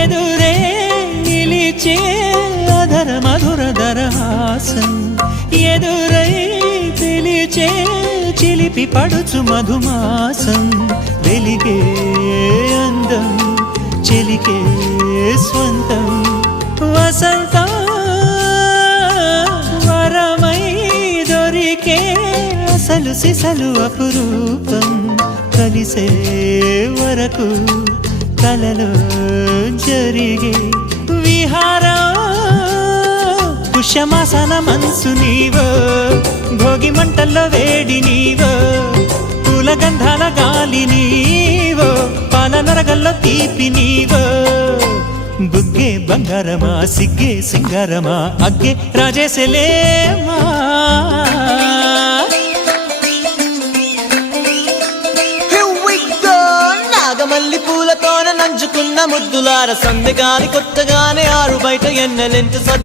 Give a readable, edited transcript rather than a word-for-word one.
ఎదురే నిలిచే అధర మధుర దరహాసం ఎదురై పిలిచే చిలిపి పడుచు మధుమాసం వెలిగే అందం చెలికే స్వంతం వసంతం వరమై దొరికే అసలు సిసలు అపురూపం కలిసే వరకు కలలో జరిగే విహారం పుష్యమాసన మనసు నీవో భోగి మంటల్లో వేడి నీవో పూల గంధాల గాలి నీవో పాల నరగల్లో తీపి నీవో బుగ్గే బంగారమా సిగ్గే సింగారమా అగ్గే రాజేసలేమా మల్లి పూలతోన నంచుకున్న ముద్దులార సందెగాని కొత్తగానే ఆరు బయట ఎన్నెలెంటు